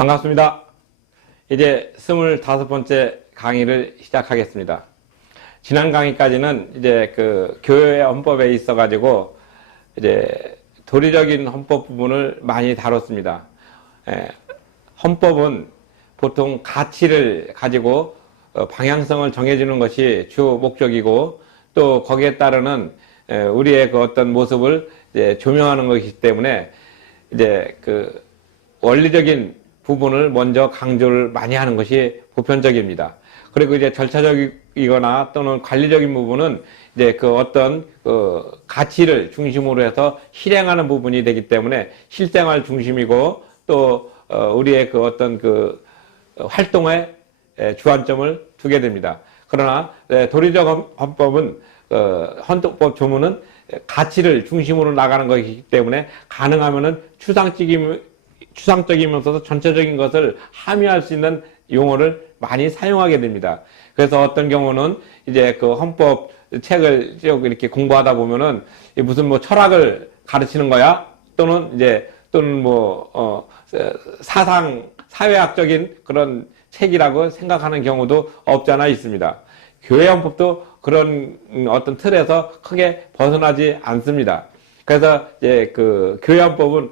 반갑습니다. 이제 25번째 강의를 시작하겠습니다. 지난 강의까지는 이제 그 교회 헌법에 있어가지고 이제 도리적인 헌법 부분을 많이 다뤘습니다. 헌법은 보통 가치를 가지고 방향성을 정해주는 것이 주 목적이고 또 거기에 따르는 우리의 그 어떤 모습을 이제 조명하는 것이기 때문에 이제 그 원리적인 부분을 먼저 강조를 많이 하는 것이 보편적입니다. 그리고 이제 절차적이거나 또는 관리적인 부분은 이제 그 어떤 가치를 중심으로 해서 실행하는 부분이 되기 때문에 실생활 중심이고 또 우리의 그 어떤 그 활동에 주안점을 두게 됩니다. 그러나 도리적 헌법은 헌법 조문은 가치를 중심으로 나가는 것이기 때문에 가능하면은 추상적이면서도 전체적인 것을 함의할 수 있는 용어를 많이 사용하게 됩니다. 그래서 어떤 경우는 이제 그 헌법 책을 쭉 이렇게 공부하다 보면은 무슨 뭐 철학을 가르치는 거야? 또는 뭐 사회학적인 그런 책이라고 생각하는 경우도 없지 않아 있습니다. 교회 헌법도 그런 어떤 틀에서 크게 벗어나지 않습니다. 그래서 이제 그 교회 헌법은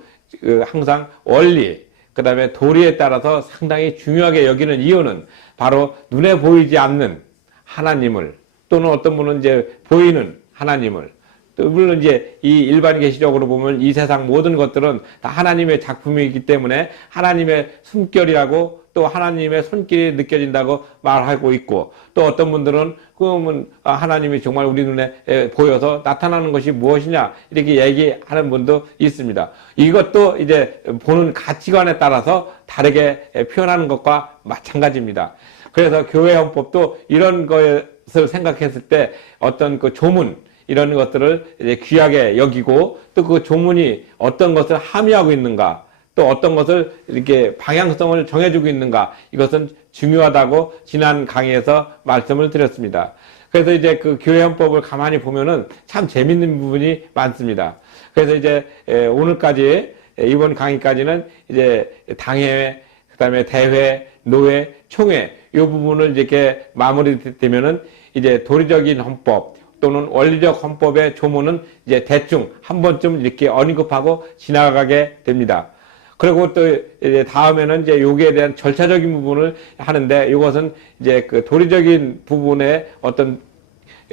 항상 원리, 그 다음에 도리에 따라서 상당히 중요하게 여기는 이유는 바로 눈에 보이지 않는 하나님을 또는 어떤 분은 이제 보이는 하나님을 또 물론 이제 이 일반 계시적으로 보면 이 세상 모든 것들은 다 하나님의 작품이기 때문에 하나님의 숨결이라고 또 하나님의 손길이 느껴진다고 말하고 있고 또 어떤 분들은 그러면 하나님이 정말 우리 눈에 보여서 나타나는 것이 무엇이냐 이렇게 얘기하는 분도 있습니다. 이것도 이제 보는 가치관에 따라서 다르게 표현하는 것과 마찬가지입니다. 그래서 교회 헌법도 이런 것을 생각했을 때 어떤 그 조문 이런 것들을 이제 귀하게 여기고 또 그 조문이 어떤 것을 함의하고 있는가 또 어떤 것을 이렇게 방향성을 정해주고 있는가 이것은 중요하다고 지난 강의에서 말씀을 드렸습니다. 그래서 이제 그 교회 헌법을 가만히 보면은 참 재밌는 부분이 많습니다. 그래서 이제 오늘까지 이번 강의까지는 이제 당회, 그다음에 대회, 노회, 총회 이 부분을 이렇게 마무리되면은 이제 도리적인 헌법 또는 원리적 헌법의 조문은 이제 대충 한 번쯤 이렇게 언급하고 지나가게 됩니다. 그리고 또 이제 다음에는 이제 여기에 대한 절차적인 부분을 하는데 이것은 이제 그 도리적인 부분의 어떤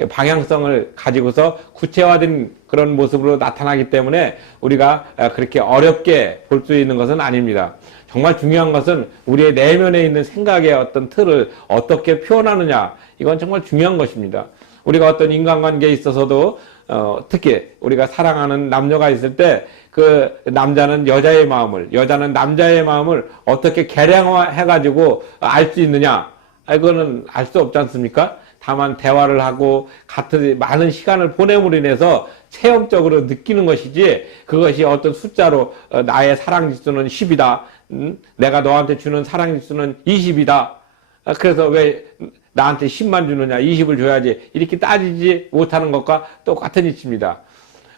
방향성을 가지고서 구체화된 그런 모습으로 나타나기 때문에 우리가 그렇게 어렵게 볼 수 있는 것은 아닙니다. 정말 중요한 것은 우리의 내면에 있는 생각의 어떤 틀을 어떻게 표현하느냐 이건 정말 중요한 것입니다. 우리가 어떤 인간관계에 있어서도 특히 우리가 사랑하는 남녀가 있을 때 그 남자는 여자의 마음을 여자는 남자의 마음을 어떻게 계량화해가지고 알 수 있느냐 이거는 알 수 없지 않습니까? 다만 대화를 하고 같은 많은 시간을 보냄으로 인해서 체험적으로 느끼는 것이지 그것이 어떤 숫자로 나의 사랑 지수는 10이다 내가 너한테 주는 사랑 지수는 20이다 그래서 왜 나한테 10만 주느냐 20을 줘야지 이렇게 따지지 못하는 것과 똑같은 이치입니다.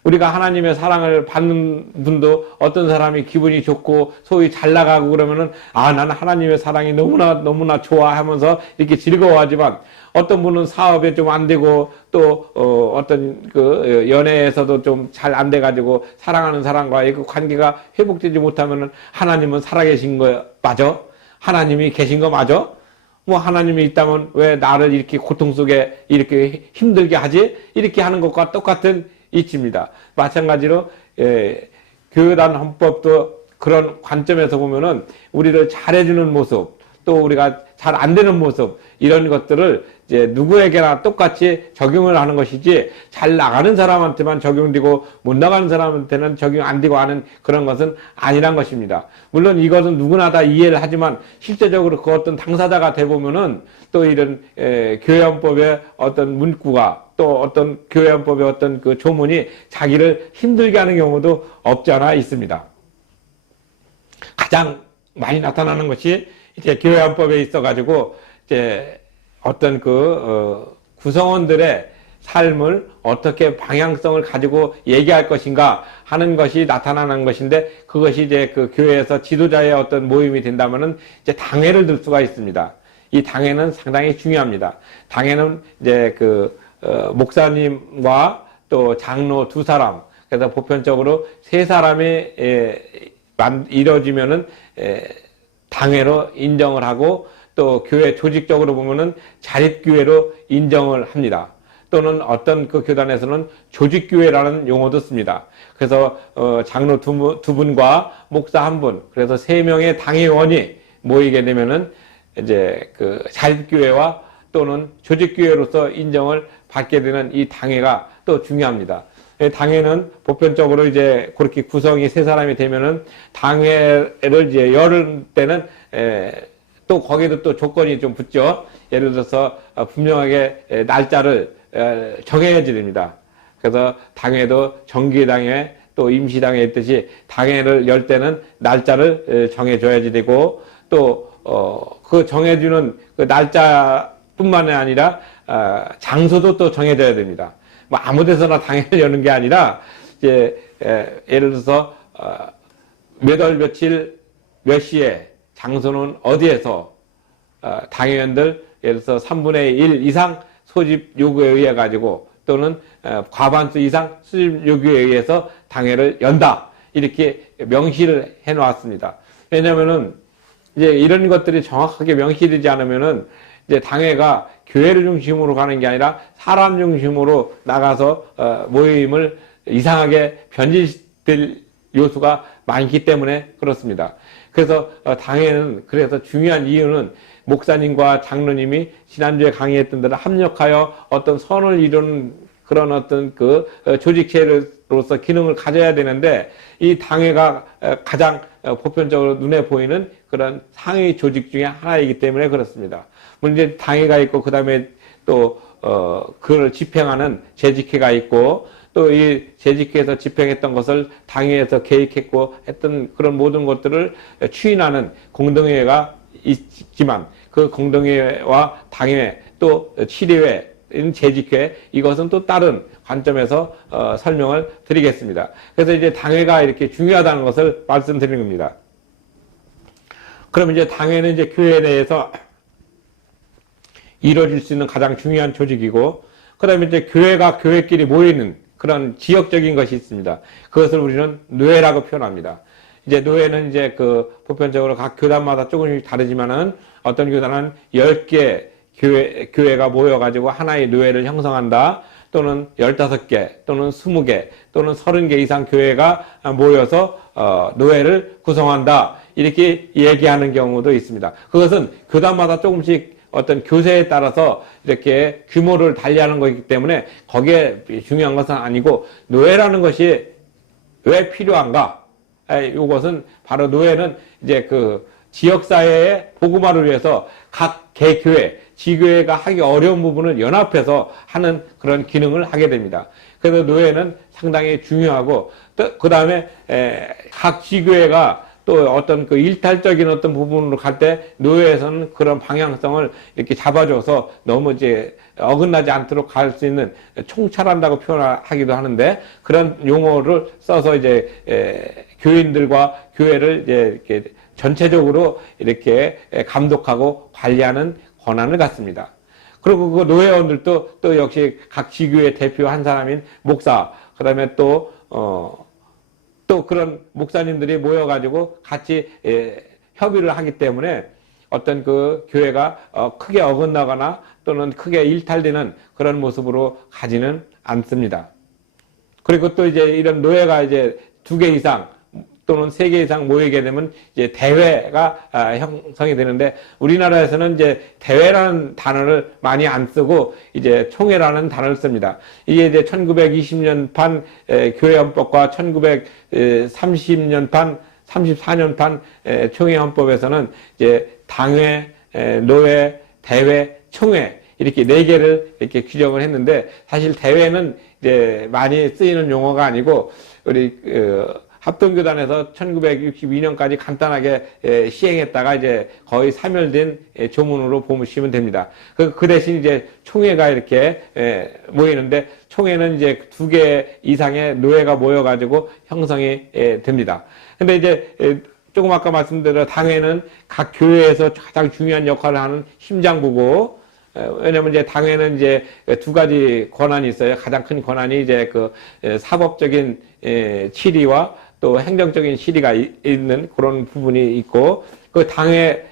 우리가 하나님의 사랑을 받는 분도 어떤 사람이 기분이 좋고 소위 잘 나가고 그러면은 나는 하나님의 사랑이 너무나 좋아 하면서 이렇게 즐거워하지만 어떤 분은 사업에 좀 안 되고 또 어떤 그 연애에서도 좀 잘 안 돼가지고 사랑하는 사람과의 그 관계가 회복되지 못하면은 하나님은 살아계신 거 맞아? 하나님이 계신 거 맞아? 뭐 하나님이 있다면 왜 나를 이렇게 고통 속에 이렇게 힘들게 하지? 이렇게 하는 것과 똑같은 이치입니다. 마찬가지로 교단 헌법도 그런 관점에서 보면은 우리를 잘해주는 모습 또 우리가 잘 안 되는 모습 이런 것들을 이제 누구에게나 똑같이 적용을 하는 것이지 잘 나가는 사람한테만 적용되고 못 나가는 사람한테는 적용 안 되고 하는 그런 것은 아니란 것입니다. 물론 이것은 누구나 다 이해를 하지만 실제적으로 그 어떤 당사자가 돼 보면은 또 이런 교회헌법의 어떤 문구가 또 어떤 교회헌법의 어떤 그 조문이 자기를 힘들게 하는 경우도 없지 않아 있습니다. 가장 많이 나타나는 것이 이제 교회헌법에 있어가지고 이제 어떤 구성원들의 삶을 어떻게 방향성을 가지고 얘기할 것인가 하는 것이 나타나는 것인데, 그것이 이제 그 교회에서 지도자의 어떤 모임이 된다면은 이제 당회를 들 수가 있습니다. 이 당회는 상당히 중요합니다. 당회는 이제 목사님과 또 장로 두 사람, 그래서 보편적으로 세 사람이 이루어지면은 당회로 인정을 하고, 또 교회 조직적으로 보면은 자립교회로 인정을 합니다. 또는 어떤 그 교단에서는 조직교회라는 용어도 씁니다. 그래서 장로 두 분과 목사 한 분, 그래서 세 명의 당회원이 모이게 되면은 이제 그 자립교회와 또는 조직교회로서 인정을 받게 되는 이 당회가 또 중요합니다. 당회는 보편적으로 이제 그렇게 구성이 세 사람이 되면은 당회를 이제 열을 때는 또 거기에도 또 조건이 좀 붙죠. 예를 들어서 분명하게 날짜를 정해야지 됩니다. 그래서 당회도 정기당회 또 임시당회 있듯이 당회를 열 때는 날짜를 정해줘야지 되고, 또 그 정해주는 그 날짜뿐만이 아니라 장소도 또 정해져야 됩니다. 뭐 아무 데서나 당회를 여는 게 아니라 이제 예를 들어서 몇 월 며칠 몇 시에, 장소는 어디에서 당회원들 예를 들어서 3분의 1 이상 소집 요구에 의해 가지고, 또는 과반수 이상 수집 요구에 의해서 당회를 연다, 이렇게 명시를 해 놓았습니다. 왜냐면은 이제 이런 것들이 정확하게 명시되지 않으면은 이제 당회가 교회를 중심으로 가는 게 아니라 사람 중심으로 나가서 모임을 이상하게 변질될 요소가 많기 때문에 그렇습니다. 그래서 당회는, 그래서 중요한 이유는 목사님과 장로님이 지난주에 강의했던 대로 합력하여 어떤 선을 이루는 그런 어떤 그 조직체로서 기능을 가져야 되는데, 이 당회가 가장 보편적으로 눈에 보이는 그런 상위 조직 중에 하나이기 때문에 그렇습니다. 물론 이제 당회가 있고, 그 다음에 또 그걸 집행하는 재직회가 있고, 또 이 재직회에서 집행했던 것을 당회에서 계획했고 했던 그런 모든 것들을 추인하는 공동회가 있지만, 그 공동회와 당회 또 치례회, 재직회, 이것은 또 다른 관점에서 설명을 드리겠습니다. 그래서 이제 당회가 이렇게 중요하다는 것을 말씀드리는 겁니다. 그럼 이제 당회는 이제 교회 내에서 이루어질 수 있는 가장 중요한 조직이고, 그 다음에 이제 교회가 교회끼리 모이는 그런 지역적인 것이 있습니다. 그것을 우리는 노회라고 표현합니다. 이제 노회는 이제 그 보편적으로 각 교단마다 조금씩 다르지만은, 어떤 교단은 10개 교회가 모여가지고 하나의 노회를 형성한다, 또는 15개, 또는 20개, 또는 30개 이상 교회가 모여서 노회를 구성한다, 이렇게 얘기하는 경우도 있습니다. 그것은 교단마다 조금씩 어떤 교세에 따라서 이렇게 규모를 달리하는 것이기 때문에 거기에 중요한 것은 아니고, 노회라는 것이 왜 필요한가? 이것은 바로 노회는 이제 그 지역사회의 복음화를 위해서 각 개교회, 지교회가 하기 어려운 부분을 연합해서 하는 그런 기능을 하게 됩니다. 그래서 노회는 상당히 중요하고, 또 그 다음에 각 지교회가 또 어떤 그 일탈적인 어떤 부분으로 갈 때 노회에서는 그런 방향성을 이렇게 잡아줘서 너무 이제 어긋나지 않도록 갈 수 있는, 총찰한다고 표현하기도 하는데, 그런 용어를 써서 이제 교인들과 교회를 이제 이렇게 전체적으로 이렇게 감독하고 관리하는 권한을 갖습니다. 그리고 그 노회원들도 또 역시 각 지교회 대표 한 사람인 목사, 그 다음에 또 그런 목사님들이 모여가지고 같이 협의를 하기 때문에 어떤 그 교회가 크게 어긋나거나 또는 크게 일탈되는 그런 모습으로 가지는 않습니다. 그리고 또 이제 이런 노회가 이제 2개 이상 또는 3개 이상 모이게 되면 이제 대회가 형성이 되는데, 우리나라에서는 이제 대회라는 단어를 많이 안 쓰고 이제 총회라는 단어를 씁니다. 이게 이제 1920년판 교회헌법과 1930년판, 34년판 총회헌법에서는 이제 당회, 노회, 대회, 총회, 이렇게 4개를 이렇게 규정을 했는데, 사실 대회는 이제 많이 쓰이는 용어가 아니고, 우리 합동교단에서 1962년까지 간단하게 시행했다가 이제 거의 사멸된 조문으로 보시면 됩니다. 그 대신 이제 총회가 이렇게 모이는데 총회는 이제 2개 이상의 노회가 모여가지고 형성이 됩니다. 근데 이제 조금 아까 말씀드린 당회는 각 교회에서 가장 중요한 역할을 하는 심장부고, 왜냐면 이제 당회는 이제 2가지 권한이 있어요. 가장 큰 권한이 이제 그 사법적인 치리와 또 행정적인 시리가 있는 그런 부분이 있고, 그 당회가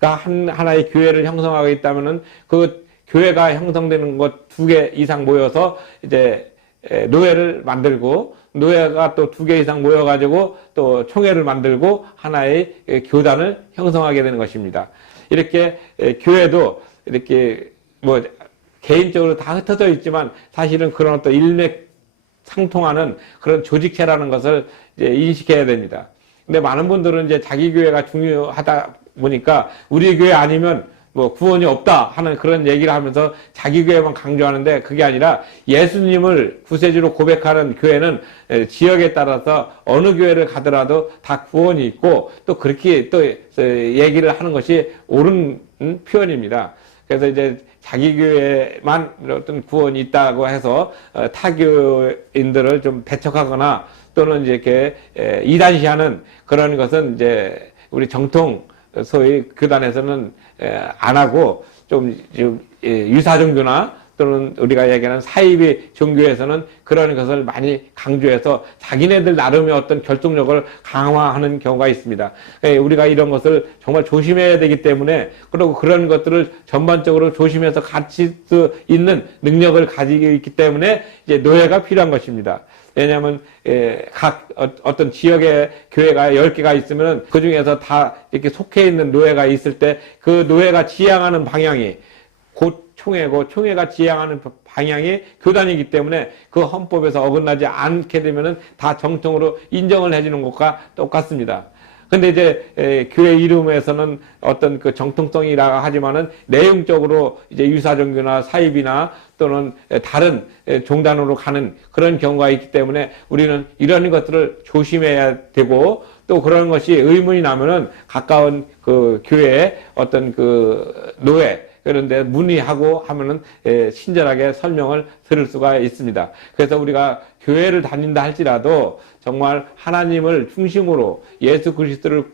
하나의 교회를 형성하고 있다면은 그 교회가 형성되는 것 2개 이상 모여서 이제 노회를 만들고, 노회가 또 2개 이상 모여가지고 또 총회를 만들고 하나의 교단을 형성하게 되는 것입니다. 이렇게 교회도 이렇게 뭐 개인적으로 다 흩어져 있지만 사실은 그런 어떤 일맥상통하는 그런 조직체라는 것을 이제 인식해야 됩니다. 근데 많은 분들은 이제 자기 교회가 중요하다 보니까 우리 교회 아니면 뭐 구원이 없다 하는 그런 얘기를 하면서 자기 교회만 강조하는데, 그게 아니라 예수님을 구세주로 고백하는 교회는 지역에 따라서 어느 교회를 가더라도 다 구원이 있고, 또 그렇게 또 얘기를 하는 것이 옳은 표현입니다. 그래서 이제 자기 교회만 어떤 구원이 있다고 해서 타 교인들을 좀 배척하거나 또는 이제 이렇게 이단시하는 그런 것은 이제 우리 정통 소위 교단에서는 안 하고, 좀 유사 종교나 또는 우리가 얘기하는 사이비 종교에서는 그런 것을 많이 강조해서 자기네들 나름의 어떤 결속력을 강화하는 경우가 있습니다. 우리가 이런 것을 정말 조심해야 되기 때문에, 그리고 그런 것들을 전반적으로 조심해서 가질 수 있는 능력을 가지고 있기 때문에 이제 노예가 필요한 것입니다. 왜냐하면 각 어떤 지역의 교회가 10개가 있으면 그 중에서 다 이렇게 속해 있는 노예가 있을 때 그 노예가 지향하는 방향이 곧 총회고, 총회가 지향하는 방향이 교단이기 때문에 그 헌법에서 어긋나지 않게 되면은 다 정통으로 인정을 해주는 것과 똑같습니다. 근데 이제 교회 이름에서는 어떤 그 정통성이라 하지만은 내용적으로 이제 유사종교나 사입이나 또는 다른 종단으로 가는 그런 경우가 있기 때문에 우리는 이런 것들을 조심해야 되고, 또 그런 것이 의문이 나면은 가까운 그 교회에 어떤 그 노회 그런데 문의하고 하면은 친절하게 설명을 들을 수가 있습니다. 그래서 우리가 교회를 다닌다 할지라도 정말 하나님을 중심으로 예수 그리스도를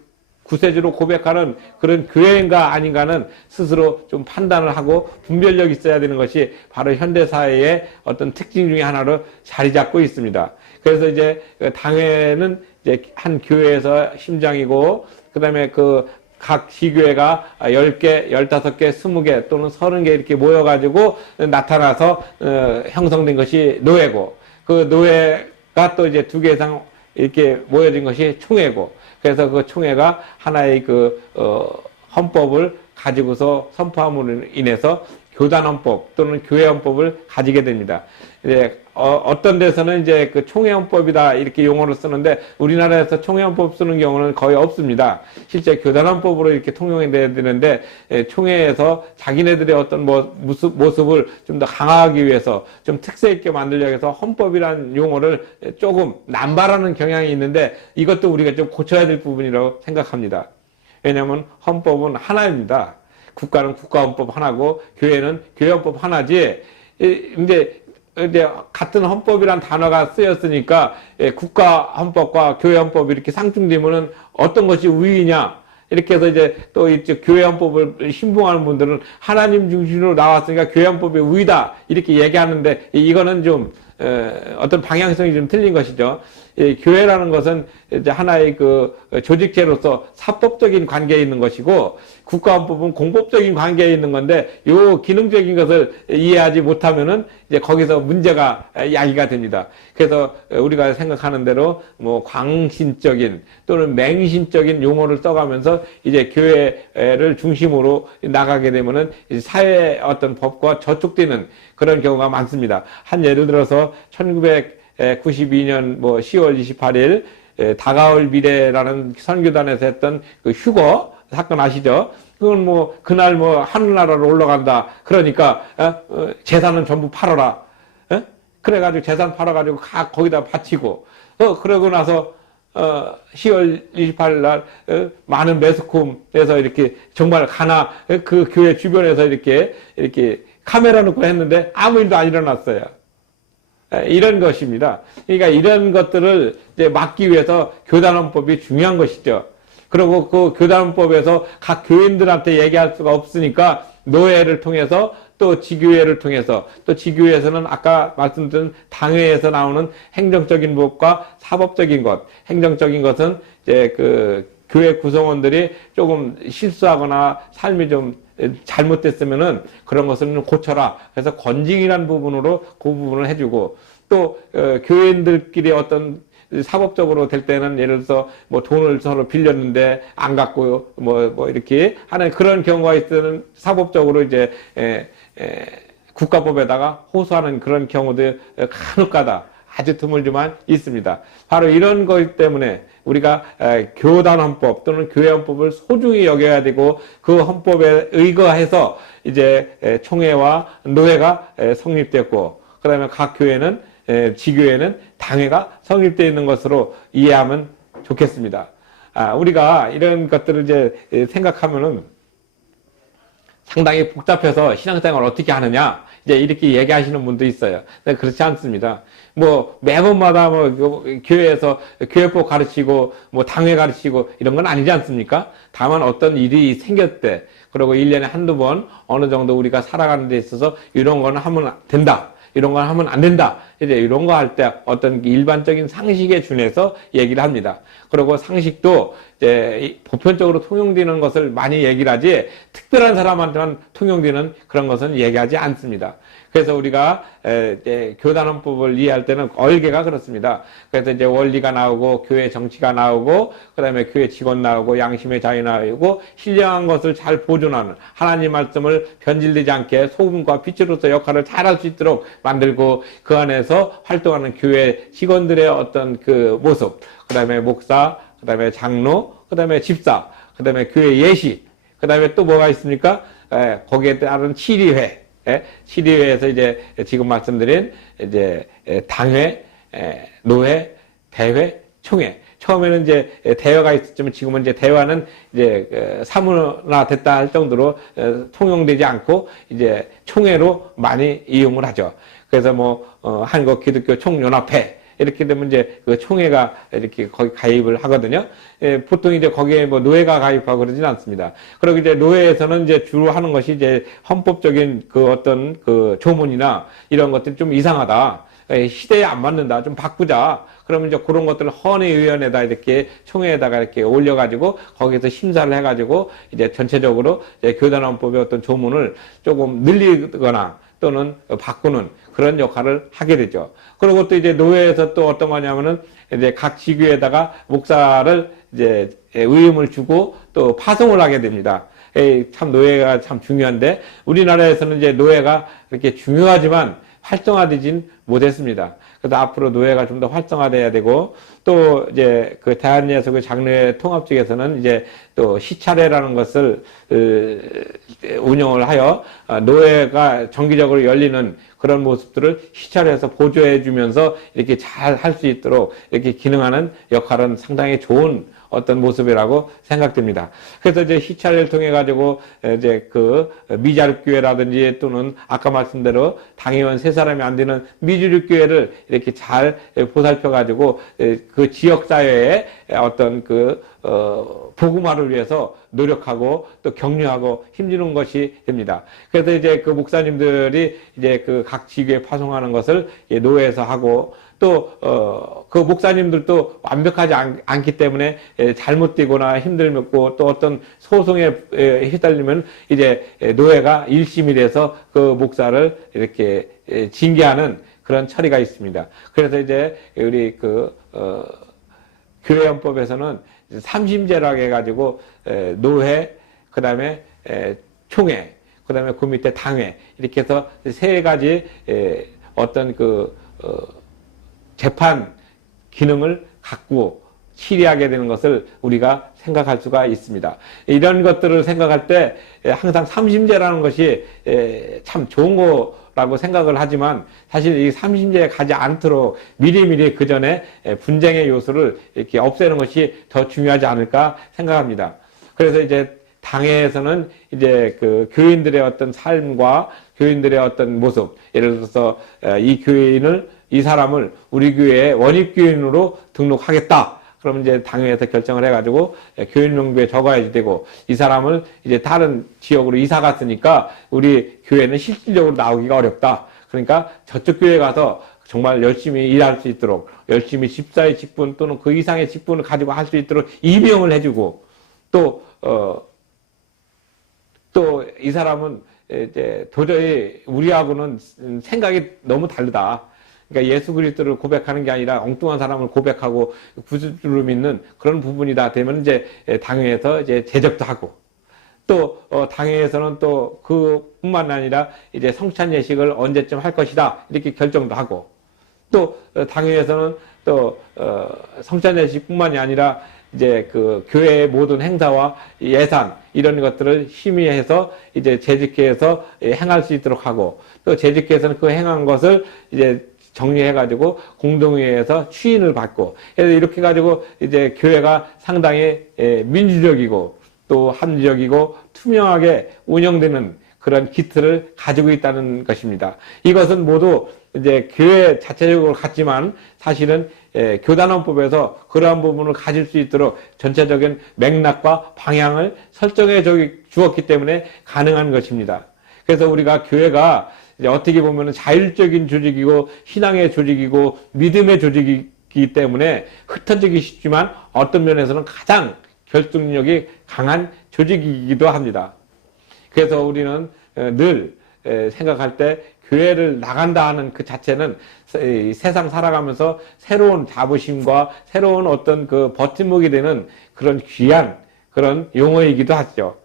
구세주로 고백하는 그런 교회인가 아닌가는 스스로 좀 판단을 하고 분별력이 있어야 되는 것이 바로 현대사회의 어떤 특징 중에 하나로 자리 잡고 있습니다. 그래서 이제 당회는 이제 한 교회에서 심장이고, 그 다음에 그 각 시교회가 10개, 15개, 20개 또는 30개 이렇게 모여가지고 나타나서 형성된 것이 노회고, 그 노회가 또 이제 2개 이상 이렇게 모여진 것이 총회고, 그래서 그 총회가 하나의 그 헌법을 가지고서 선포함으로 인해서 교단헌법 또는 교회헌법을 가지게 됩니다. 이제 어떤 데서는 이제 그 총회헌법이다 이렇게 용어를 쓰는데, 우리나라에서 총회헌법 쓰는 경우는 거의 없습니다. 실제 교단헌법으로 이렇게 통용이 돼야 되는데, 총회에서 자기네들의 어떤 모습을 좀 더 강화하기 위해서 좀 특색 있게 만들려고 해서 헌법이라는 용어를 조금 남발하는 경향이 있는데, 이것도 우리가 좀 고쳐야 될 부분이라고 생각합니다. 왜냐하면 헌법은 하나입니다. 국가는 국가헌법 하나고 교회는 교회헌법 하나지. 이제 같은 헌법이란 단어가 쓰였으니까 국가헌법과 교회헌법이 이렇게 상충되면은 어떤 것이 우위냐 이렇게 해서 이제 또 이제 교회헌법을 신봉하는 분들은 하나님 중심으로 나왔으니까 교회헌법이 우위다 이렇게 얘기하는데, 이거는 좀 어떤 방향성이 좀 틀린 것이죠. 교회라는 것은 이제 하나의 그 조직체로서 사법적인 관계에 있는 것이고, 국가헌법은 공법적인 관계에 있는 건데, 요 기능적인 것을 이해하지 못하면은 이제 거기서 문제가 야기가 됩니다. 그래서 우리가 생각하는 대로 뭐 광신적인 또는 맹신적인 용어를 써가면서 이제 교회를 중심으로 나가게 되면은 사회의 어떤 법과 저촉되는 그런 경우가 많습니다. 한 예를 들어서 1992년 뭐 10월 28일 다가올 미래라는 선교단에서 했던 그 휴거 사건 아시죠? 그건 뭐 그날 뭐 하늘나라로 올라간다. 그러니까 재산은 전부 팔아라. 그래가지고 재산 팔아가지고 거기다 바치고 그러고 나서 10월 28일 날 많은 매스컴에서 이렇게 정말 그 교회 주변에서 이렇게 카메라 놓고 했는데 아무 일도 안 일어났어요. 이런 것입니다. 그러니까 이런 것들을 이제 막기 위해서 교단헌법이 중요한 것이죠. 그리고 그 교단헌법에서 각 교인들한테 얘기할 수가 없으니까 노회를 통해서 또 지교회를 통해서 또 지교회에서는 아까 말씀드린 당회에서 나오는 행정적인 법과 사법적인 것, 행정적인 것은 이제 그 교회 구성원들이 조금 실수하거나 삶이 좀 잘못됐으면은 그런 것은 고쳐라. 그래서 건징이라는 부분으로 그 부분을 해주고 또 교인들끼리 어떤 사법적으로 될 때는 예를 들어서 뭐 돈을 서로 빌렸는데 안 갚고 뭐 이렇게 하는 그런 경우가 있으면 사법적으로 이제 국가법에다가 호소하는 그런 경우도 간혹가다 아주 드물지만 있습니다. 바로 이런 것 때문에 우리가 교단헌법 또는 교회헌법을 소중히 여겨야 되고 그 헌법에 의거해서 이제 총회와 노회가 성립됐고 그 다음에 각 교회는 지교회는 당회가 성립되어 있는 것으로 이해하면 좋겠습니다. 우리가 이런 것들을 이제 생각하면은 상당히 복잡해서 신앙생활을 어떻게 하느냐 이제 이렇게 얘기하시는 분도 있어요. 근데 그렇지 않습니다. 뭐 매번마다 뭐 교회에서 교회법 가르치고 뭐 당회 가르치고 이런 건 아니지 않습니까? 다만 어떤 일이 생겼대. 그리고 1년에 한두 번 어느 정도 우리가 살아가는 데 있어서 이런 거는 하면 된다. 이런 걸 하면 안 된다. 이제 이런 거 할 때 어떤 일반적인 상식에 준해서 얘기를 합니다. 그리고 상식도 이제 보편적으로 통용되는 것을 많이 얘기를 하지 특별한 사람한테만 통용되는 그런 것은 얘기하지 않습니다. 그래서 우리가 교단헌법을 이해할 때는 얼개가 그렇습니다. 그래서 이제 원리가 나오고 교회 정치가 나오고 그다음에 교회 직원 나오고 양심의 자유 나오고 신령한 것을 잘 보존하는 하나님 말씀을 변질되지 않게 소금과 빛으로서 역할을 잘할 수 있도록 만들고 그 안에서 활동하는 교회 직원들의 어떤 그 모습, 그다음에 목사, 그다음에 장로, 그다음에 집사, 그다음에 교회 예시, 그다음에 또 뭐가 있습니까? 거기에 따른 치리회. 치리회에서 이제 지금 말씀드린 이제 당회, 노회, 대회, 총회. 처음에는 이제 대회가 있었지만 지금은 이제 대화는 이제 사문화 됐다 할 정도로 통용되지 않고 이제 총회로 많이 이용을 하죠. 그래서 뭐 한국 기독교 총연합회 이렇게 되면 이제 그 총회가 이렇게 거기 가입을 하거든요. 보통 이제 거기에 뭐 노회가 가입하고 그러진 않습니다. 그리고 이제 노회에서는 이제 주로 하는 것이 이제 헌법적인 그 어떤 그 조문이나 이런 것들이 좀 이상하다. 시대에 안 맞는다. 좀 바꾸자. 그러면 이제 그런 것들을 헌의위원회에다 이렇게 총회에다가 이렇게 올려가지고 거기서 심사를 해가지고 이제 전체적으로 이제 교단헌법의 어떤 조문을 조금 늘리거나 또는 바꾸는 그런 역할을 하게 되죠. 그리고 또 이제 노회에서 또 어떤 거냐면은 이제 각 지교에다가 목사를 이제 의임을 주고 또 파송을 하게 됩니다. 참 노회가 참 중요한데 우리나라에서는 이제 노회가 이렇게 중요하지만 활성화되진 못했습니다. 그래서 앞으로 노회가 좀 더 활성화돼야 되고 또 이제 그 대한예수교 장로회 통합 측에서는 이제 또 시차례라는 것을 운영을 하여 노회가 정기적으로 열리는 그런 모습들을 시차례해서 보조해 주면서 이렇게 잘 할 수 있도록 이렇게 기능하는 역할은 상당히 좋은 어떤 모습이라고 생각됩니다. 그래서 이제 시찰을 통해 가지고 이제 그 미자립교회라든지 또는 아까 말씀대로 당회원 3사람이 안 되는 미주립교회를 이렇게 잘 보살펴 가지고 그 지역 사회에 어떤 그 복음화를 위해서 노력하고 또 격려하고 힘주는 것이 됩니다. 그래서 이제 그 목사님들이 이제 그 각 지교에 파송하는 것을 노회에서 하고 또 그 목사님들도 완벽하지 않기 때문에 잘못되거나 힘들고 또 어떤 소송에 휘달리면 이제 노회가 일심이 돼서 그 목사를 이렇게 징계하는 그런 처리가 있습니다. 그래서 이제 우리 그 교회헌법에서는 삼심제라고 해가지고 노회, 그 다음에 총회, 그 다음에 그 밑에 당회 이렇게 해서 3가지 어떤 그 재판 기능을 갖고 치리하게 되는 것을 우리가 생각할 수가 있습니다. 이런 것들을 생각할 때 항상 삼심제라는 것이 참 좋은 거라고 생각을 하지만 사실 이 삼심제에 가지 않도록 미리미리 그 전에 분쟁의 요소를 이렇게 없애는 것이 더 중요하지 않을까 생각합니다. 그래서 이제 당회에서는 이제 그 교인들의 어떤 삶과 교인들의 어떤 모습, 예를 들어서 이 사람을 우리 교회의 원입교인으로 등록하겠다. 그러면 이제 당회에서 결정을 해가지고 교인 명부에 적어야지 되고, 이 사람을 이제 다른 지역으로 이사 갔으니까 우리 교회는 실질적으로 나오기가 어렵다. 그러니까 저쪽 교회 가서 정말 열심히 일할 수 있도록, 열심히 집사의 직분 또는 그 이상의 직분을 가지고 할 수 있도록 임명을 해주고, 또 이 사람은 이제 도저히 우리하고는 생각이 너무 다르다. 그러니까 예수 그리스도를 고백하는 게 아니라 엉뚱한 사람을 고백하고 구주를 믿는 그런 부분이다 되면 이제 당회에서 이제 제적도 하고, 또 당회에서는 또 그뿐만 아니라 이제 성찬 예식을 언제쯤 할 것이다 이렇게 결정도 하고, 또 당회에서는 또 성찬 예식뿐만이 아니라 이제 그 교회의 모든 행사와 예산 이런 것들을 심의해서 이제 재직회에서 행할 수 있도록 하고, 또 재직회에서는 그 행한 것을 이제 정리해가지고 공동회에서 추인을 받고, 이렇게 가지고 이제 교회가 상당히 민주적이고 또 합리적이고 투명하게 운영되는 그런 기틀을 가지고 있다는 것입니다. 이것은 모두 이제 교회 자체적으로 같지만 사실은 교단원법에서 그러한 부분을 가질 수 있도록 전체적인 맥락과 방향을 설정해 주었기 때문에 가능한 것입니다. 그래서 우리가 교회가 이제 어떻게 보면 자율적인 조직이고 신앙의 조직이고 믿음의 조직이기 때문에 흩어지기 쉽지만 어떤 면에서는 가장 결속력이 강한 조직이기도 합니다. 그래서 우리는 늘 생각할 때 교회를 나간다 하는 그 자체는 세상 살아가면서 새로운 자부심과 새로운 어떤 그 버팀목이 되는 그런 귀한 그런 용어이기도 하죠.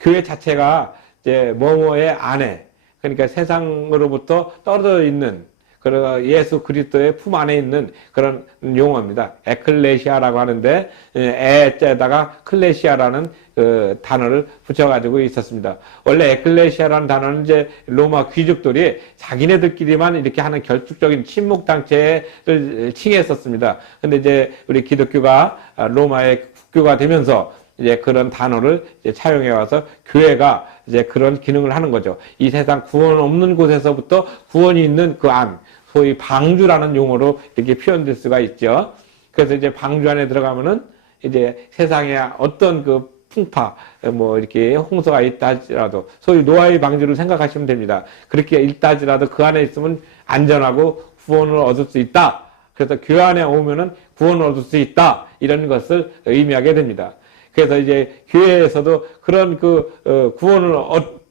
교회 자체가 이제 뭐뭐의 안에, 그러니까 세상으로부터 떨어져 있는 그런 예수 그리스도의 품 안에 있는 그런 용어입니다. 에클레시아라고 하는데 에자에다가 클레시아라는 그 단어를 붙여가지고 있었습니다. 원래 에클레시아라는 단어는 이제 로마 귀족들이 자기네들끼리만 이렇게 하는 결속적인 침묵 단체를 칭했었습니다. 근데 이제 우리 기독교가 로마의 국교가 되면서 이제 그런 단어를 이제 차용해 와서 교회가 이제 그런 기능을 하는 거죠. 이 세상 구원 없는 곳에서부터 구원이 있는 그 안, 소위 방주라는 용어로 이렇게 표현될 수가 있죠. 그래서 이제 방주 안에 들어가면은 이제 세상에 어떤 그 풍파, 뭐 이렇게 홍수가 있다 할지라도 소위 노아의 방주를 생각하시면 됩니다. 그렇게 있다 할지라도 그 안에 있으면 안전하고 구원을 얻을 수 있다. 그래서 교회 안에 오면은 구원을 얻을 수 있다. 이런 것을 의미하게 됩니다. 그래서 이제 교회에서도 그런 구원을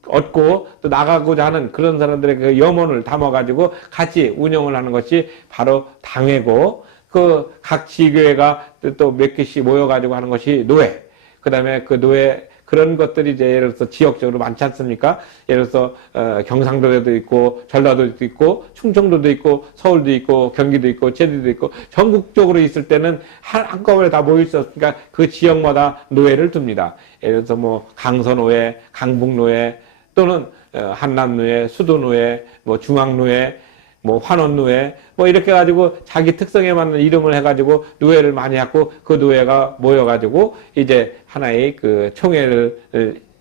얻고 또 나가고자 하는 그런 사람들의 그 염원을 담아가지고 같이 운영을 하는 것이 바로 당회고, 그 각 지교회가 또 몇 개씩 모여가지고 하는 것이 노회. 그 다음에 그 노회, 그런 것들이 이제 예를 들어서 지역적으로 많지 않습니까? 예를 들어서 경상도에도 있고 전라도도 있고 충청도도 있고 서울도 있고 경기도 있고 제주도 있고 전국적으로 있을 때는 한꺼번에 다 모여 있었으니까 그 지역마다 노회를 둡니다. 예를 들어서 뭐 강서노회, 강북노회 또는 한남노회, 수도노회, 뭐 중앙노회, 뭐 환원노회, 뭐 이렇게 가지고 자기 특성에 맞는 이름을 해가지고 노회를 많이 하고, 그 노회가 모여가지고 이제 하나의 그 총회를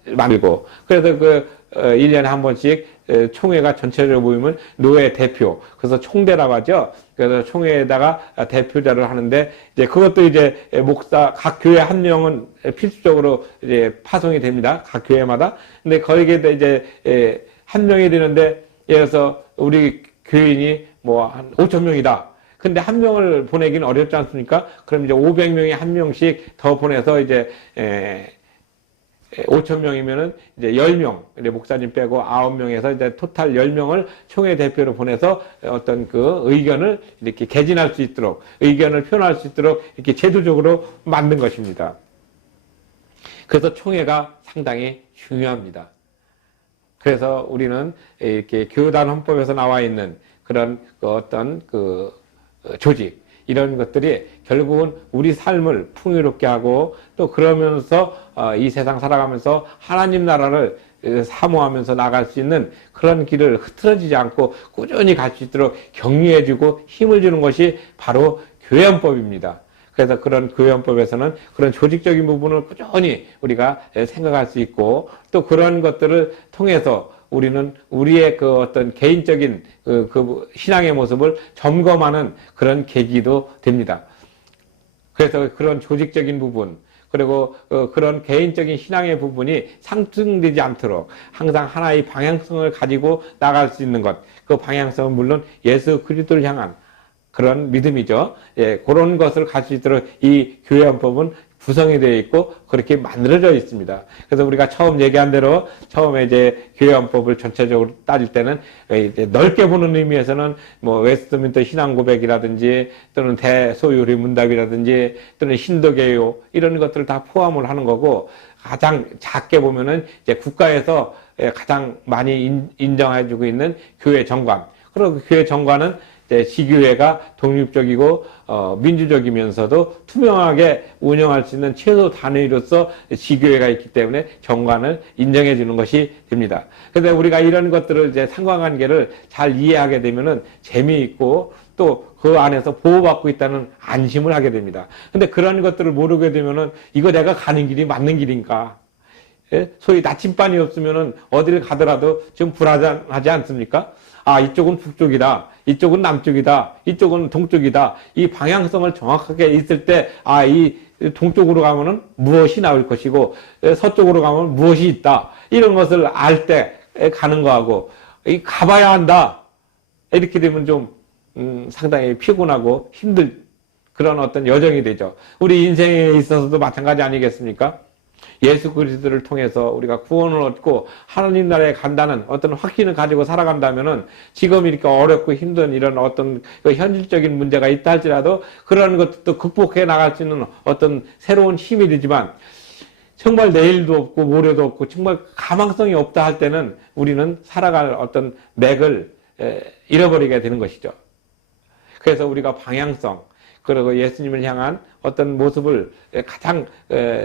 만들고, 그래서 1년에 한 번씩 총회가 전체적으로 모이면 노회 대표, 그래서 총대라고 하죠. 그래서 총회에다가 대표자를 하는데, 이제 그것도 이제 목사, 각 교회 한 명은 필수적으로 이제 파송이 됩니다. 각 교회마다. 근데 거기에 이제 한 명이 되는데, 예를 들어서 우리 교인이 뭐 한 5천 명이다. 근데 한 명을 보내기는 어렵지 않습니까? 그럼 이제 500명이 한 명씩 더 보내서 이제 5천 명이면은 이제 10명, 목사님 빼고 9명에서 이제 토탈 10명을 총회 대표로 보내서 어떤 그 의견을 이렇게 개진할 수 있도록, 의견을 표현할 수 있도록 이렇게 제도적으로 만든 것입니다. 그래서 총회가 상당히 중요합니다. 그래서 우리는 이렇게 교단 헌법에서 나와 있는 그런 어떤 그 조직, 이런 것들이 결국은 우리 삶을 풍요롭게 하고 또 그러면서 이 세상 살아가면서 하나님 나라를 사모하면서 나갈 수 있는 그런 길을 흐트러지지 않고 꾸준히 갈 수 있도록 격려해주고 힘을 주는 것이 바로 교회헌법입니다. 그래서 그런 교회헌법에서는 그런 조직적인 부분을 꾸준히 우리가 생각할 수 있고 또 그런 것들을 통해서 우리는 우리의 그 어떤 개인적인 그 신앙의 모습을 점검하는 그런 계기도 됩니다. 그래서 그런 조직적인 부분 그리고 그런 개인적인 신앙의 부분이 상충되지 않도록 항상 하나의 방향성을 가지고 나갈 수 있는 것, 그 방향성은 물론 예수 그리스도를 향한 그런 믿음이죠. 예, 그런 것을 갈 수 있도록 이 교회헌법은 구성이 되어 있고 그렇게 만들어져 있습니다. 그래서 우리가 처음 얘기한 대로 처음에 이제 교회헌법을 전체적으로 따질 때는 이제 넓게 보는 의미에서는 뭐 웨스트민스터 신앙고백이라든지 또는 대소요리 문답이라든지 또는 신도개요 이런 것들을 다 포함을 하는 거고 가장 작게 보면은 이제 국가에서 가장 많이 인정해주고 있는 교회 정관. 그리고 그 교회 정관은 지교회가 독립적이고 민주적이면서도 투명하게 운영할 수 있는 최소 단위로서 지교회가 있기 때문에 정관을 인정해 주는 것이 됩니다. 그런데 우리가 이런 것들을 이제 상관관계를 잘 이해하게 되면은 재미있고 또 그 안에서 보호받고 있다는 안심을 하게 됩니다. 근데 그런 것들을 모르게 되면은 이거 내가 가는 길이 맞는 길인가? 예? 소위 나침반이 없으면은 어디를 가더라도 좀 불안하지 않습니까? 아, 이쪽은 북쪽이다. 이쪽은 남쪽이다. 이쪽은 동쪽이다. 이 방향성을 정확하게 있을 때, 아, 이 동쪽으로 가면은 무엇이 나올 것이고, 서쪽으로 가면 무엇이 있다. 이런 것을 알 때 가는 거하고, 가봐야 한다. 이렇게 되면 좀, 상당히 피곤하고 힘들 그런 어떤 여정이 되죠. 우리 인생에 있어서도 마찬가지 아니겠습니까? 예수 그리스도를 통해서 우리가 구원을 얻고 하나님 나라에 간다는 어떤 확신을 가지고 살아간다면은 지금 이렇게 어렵고 힘든 이런 어떤 현실적인 문제가 있다 할지라도 그런 것도 극복해 나갈 수 있는 어떤 새로운 힘이 되지만 정말 내일도 없고 모레도 없고 정말 가망성이 없다 할 때는 우리는 살아갈 어떤 맥을 잃어버리게 되는 것이죠. 그래서 우리가 방향성 그리고 예수님을 향한 어떤 모습을 가장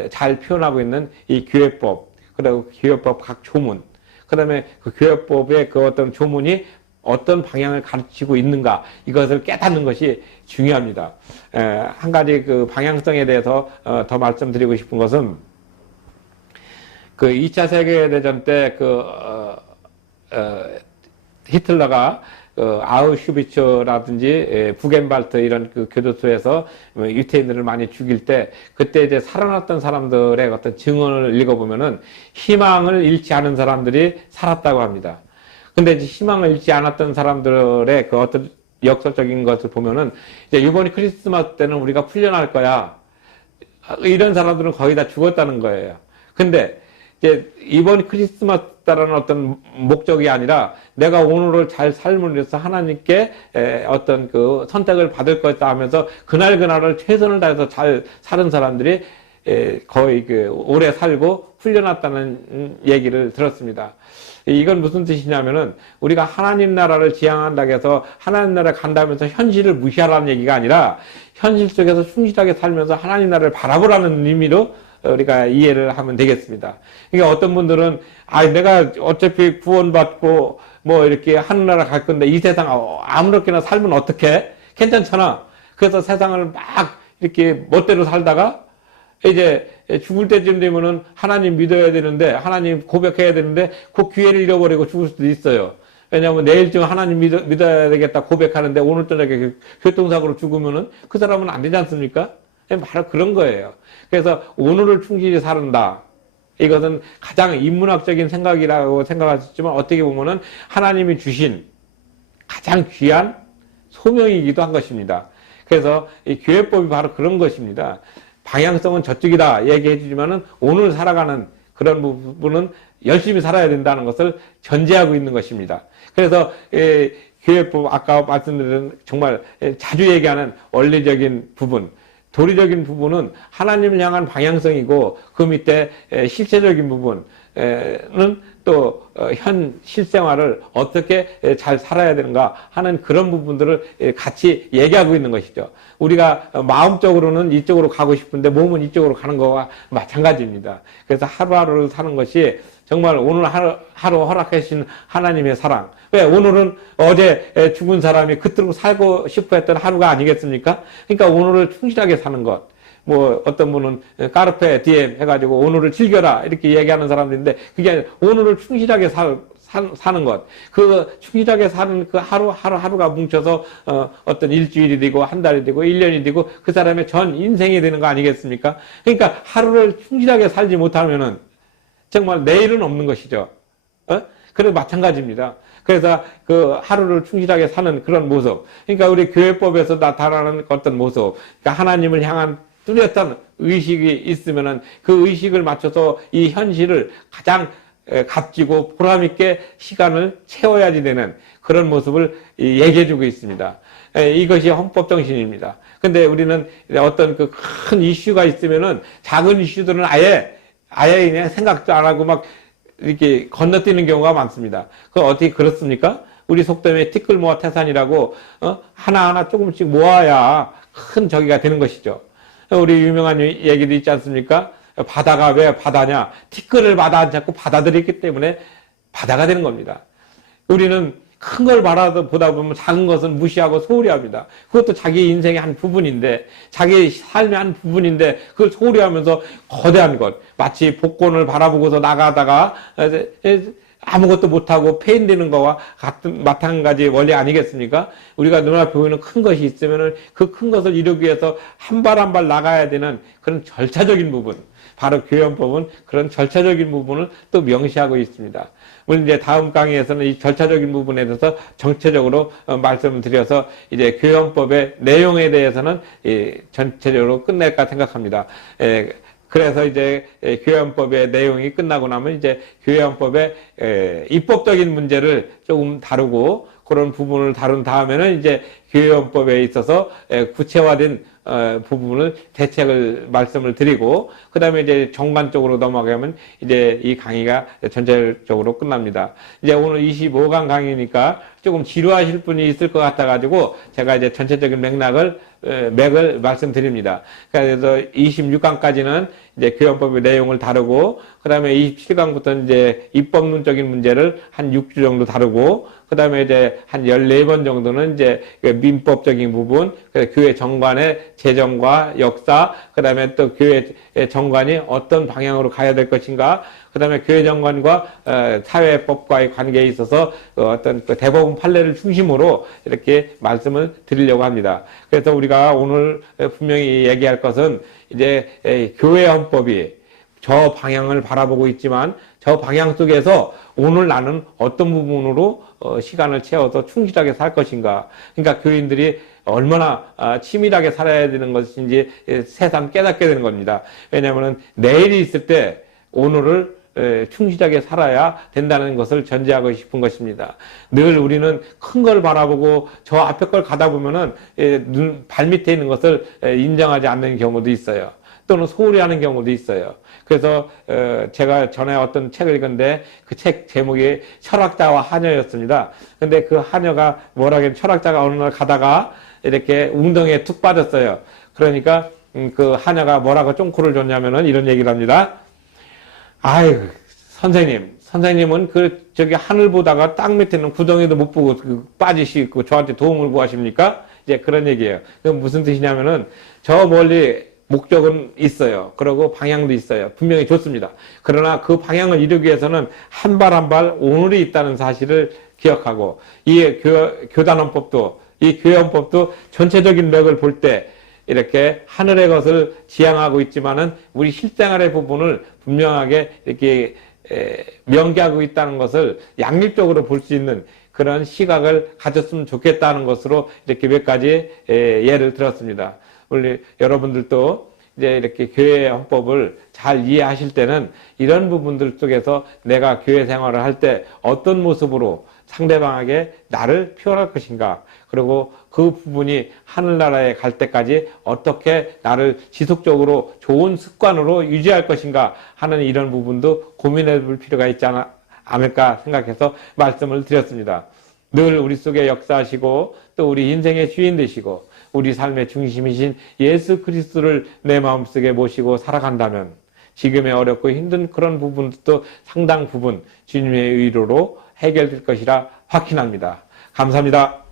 잘 표현하고 있는 이 교회법, 그리고 교회법 각 조문, 그 다음에 그 교회법의 그 어떤 조문이 어떤 방향을 가르치고 있는가, 이것을 깨닫는 것이 중요합니다. 한 가지 그 방향성에 대해서 더 말씀드리고 싶은 것은 그 2차 세계대전 때 히틀러가 아우슈비츠라든지 부겐발트 이런 그 교도소에서 유태인들을 많이 죽일 때 그때 이제 살아났던 사람들의 어떤 증언을 읽어보면은 희망을 잃지 않은 사람들이 살았다고 합니다. 근데 이제 희망을 잃지 않았던 사람들의 그 어떤 역설적인 것을 보면은 이제 이번 크리스마스 때는 우리가 풀려날 거야. 이런 사람들은 거의 다 죽었다는 거예요. 근데 이제 이번 크리스마스라는 어떤 목적이 아니라 내가 오늘을 잘 삶을 위해서 하나님께 어떤 그 선택을 받을 것이다 하면서 그날그날을 최선을 다해서 잘 사는 사람들이 거의 그 오래 살고 풀려났다는 얘기를 들었습니다. 이건 무슨 뜻이냐면은 우리가 하나님 나라를 지향한다고 해서 하나님 나라에 간다면서 현실을 무시하라는 얘기가 아니라 현실 속에서 충실하게 살면서 하나님 나라를 바라보라는 의미로 우리가 이해를 하면 되겠습니다. 그러니까 어떤 분들은 내가 어차피 구원받고 뭐 이렇게 하늘나라 갈 건데 이 세상 아무렇게나 살면 어떡해? 괜찮잖아. 그래서 세상을 막 이렇게 멋대로 살다가 이제 죽을 때쯤 되면은 하나님 믿어야 되는데 하나님 고백해야 되는데 그 기회를 잃어버리고 죽을 수도 있어요. 왜냐하면 내일쯤 하나님 믿어야 되겠다 고백하는데 오늘 저녁에 교통사고로 죽으면은 그 사람은 안 되지 않습니까? 바로 그런 거예요. 그래서 오늘을 충실히 사는다. 이것은 가장 인문학적인 생각이라고 생각할 수 있지만 어떻게 보면은 하나님이 주신 가장 귀한 소명이기도 한 것입니다. 그래서 이 교회법이 바로 그런 것입니다. 방향성은 저쪽이다 얘기해 주지만은 오늘 살아가는 그런 부분은 열심히 살아야 된다는 것을 전제하고 있는 것입니다. 그래서 교회법 아까 말씀드린 정말 자주 얘기하는 원리적인 부분 도리적인 부분은 하나님을 향한 방향성이고 그 밑에 실체적인 부분은 또 현 실생활을 어떻게 잘 살아야 되는가 하는 그런 부분들을 같이 얘기하고 있는 것이죠. 우리가 마음적으로는 이쪽으로 가고 싶은데 몸은 이쪽으로 가는 거와 마찬가지입니다. 그래서 하루하루를 사는 것이 정말 오늘 하루 허락해 주신 하나님의 사랑. 왜? 오늘은 어제 죽은 사람이 그토록 살고 싶어 했던 하루가 아니겠습니까? 그러니까 오늘을 충실하게 사는 것. 뭐 어떤 분은 까르페 디엠 해가지고 오늘을 즐겨라 이렇게 얘기하는 사람들인데 그게 오늘을 충실하게 사는 것. 그 충실하게 사는 그 하루가 뭉쳐서 어떤 일주일이 되고 한 달이 되고 1년이 되고 그 사람의 전 인생이 되는 거 아니겠습니까? 그러니까 하루를 충실하게 살지 못하면은 정말 내일은 없는 것이죠. 그래서 마찬가지입니다. 그래서 그 하루를 충실하게 사는 그런 모습. 그러니까 우리 교회법에서 나타나는 어떤 모습. 그러니까 하나님을 향한 뚜렷한 의식이 있으면은 그 의식을 맞춰서 이 현실을 가장 값지고 보람있게 시간을 채워야지 되는 그런 모습을 얘기해주고 있습니다. 이것이 헌법 정신입니다. 근데 우리는 어떤 그 큰 이슈가 있으면은 작은 이슈들은 아예 그냥 생각도 안 하고 막 이렇게 건너뛰는 경우가 많습니다. 그 어떻게 그렇습니까? 우리 속담에 티끌 모아 태산이라고 하나하나 조금씩 모아야 큰 저기가 되는 것이죠. 우리 유명한 얘기도 있지 않습니까? 바다가 왜 바다냐? 티끌을 받아안고 바다들이 때문에 바다가 되는 겁니다. 우리는 큰 걸 보다 보면 작은 것은 무시하고 소홀히 합니다. 그것도 자기 인생의 한 부분인데, 자기 삶의 한 부분인데, 그걸 소홀히 하면서 거대한 것, 마치 복권을 바라보고서 나가다가 아무것도 못하고 폐인되는 거와 마찬가지 원리 아니겠습니까? 우리가 눈앞에 보이는 큰 것이 있으면 그 큰 것을 이루기 위해서 한 발 한 발 나가야 되는 그런 절차적인 부분, 바로 교회헌법은 그런 절차적인 부분을 또 명시하고 있습니다. 오늘 이제 다음 강의에서는 이 절차적인 부분에 대해서 정체적으로 말씀을 드려서 이제 교회헌법의 내용에 대해서는 전체적으로 끝낼까 생각합니다. 그래서 이제 교회헌법의 내용이 끝나고 나면 이제 교회헌법의 입법적인 문제를 조금 다루고 그런 부분을 다룬 다음에는 이제 교회헌법에 있어서 구체화된 부분을 대책을 말씀을 드리고 그 다음에 이제 정관 쪽으로 넘어가면 이제 이 강의가 전체적으로 끝납니다. 이제 오늘 25강 강의니까 조금 지루하실 분이 있을 것 같아가지고 제가 이제 전체적인 맥을 말씀드립니다. 그래서 26강까지는 이제 교회헌법의 내용을 다루고 그 다음에 27강부터는 이제 입법론적인 문제를 한 6주 정도 다루고 그 다음에 이제 한 14번 정도는 이제 민법적인 부분, 교회 정관의 재정과 역사, 그 다음에 또 교회 정관이 어떤 방향으로 가야 될 것인가, 그 다음에 교회 정관과 사회법과의 관계에 있어서 어떤 그 대법원 판례를 중심으로 이렇게 말씀을 드리려고 합니다. 그래서 우리가 오늘 분명히 얘기할 것은 이제 교회 헌법이 저 방향을 바라보고 있지만 저 방향 속에서 오늘 나는 어떤 부분으로 시간을 채워서 충실하게 살 것인가. 그러니까 교인들이 얼마나 치밀하게 살아야 되는 것인지 새삼 깨닫게 되는 겁니다. 왜냐하면 내일이 있을 때 오늘을 충실하게 살아야 된다는 것을 전제하고 싶은 것입니다. 늘 우리는 큰 걸 바라보고 저 앞에 걸 가다 보면은 발밑에 있는 것을 인정하지 않는 경우도 있어요. 또는 소홀히 하는 경우도 있어요. 그래서 제가 전에 어떤 책을 읽었는데 그 책 제목이 철학자와 하녀였습니다. 근데 그 하녀가 뭐라겠냐, 철학자가 어느 날 가다가 이렇게 웅덩이에 툭 빠졌어요. 그러니까 그 하녀가 뭐라고 쫑코를 줬냐면은 이런 얘기를 합니다. 아유, 선생님은 저기 하늘 보다가 땅 밑에 있는 구덩이도 못 보고 빠지시고 저한테 도움을 구하십니까? 이제 그런 얘기예요. 그건 무슨 뜻이냐면은 저 멀리 목적은 있어요. 그리고 방향도 있어요. 분명히 좋습니다. 그러나 그 방향을 이루기 위해서는 한 발 한 발 오늘이 있다는 사실을 기억하고 이 교단헌법도 이 교회헌법도 전체적인 맥을 볼 때 이렇게 하늘의 것을 지향하고 있지만은 우리 실생활의 부분을 분명하게 이렇게 명기하고 있다는 것을 양립적으로 볼 수 있는 그런 시각을 가졌으면 좋겠다는 것으로 이렇게 몇 가지 예를 들었습니다. 우리 여러분들도 이제 이렇게 교회 헌법을 잘 이해하실 때는 이런 부분들 속에서 내가 교회 생활을 할 때 어떤 모습으로 상대방에게 나를 표현할 것인가, 그리고 그 부분이 하늘나라에 갈 때까지 어떻게 나를 지속적으로 좋은 습관으로 유지할 것인가 하는 이런 부분도 고민해 볼 필요가 있지 않을까 생각해서 말씀을 드렸습니다. 늘 우리 속에 역사하시고 또 우리 인생의 주인 되시고 우리 삶의 중심이신 예수 그리스도를 내 마음속에 모시고 살아간다면 지금의 어렵고 힘든 그런 부분도 상당 부분 주님의 의로로 해결될 것이라 확신합니다. 감사합니다.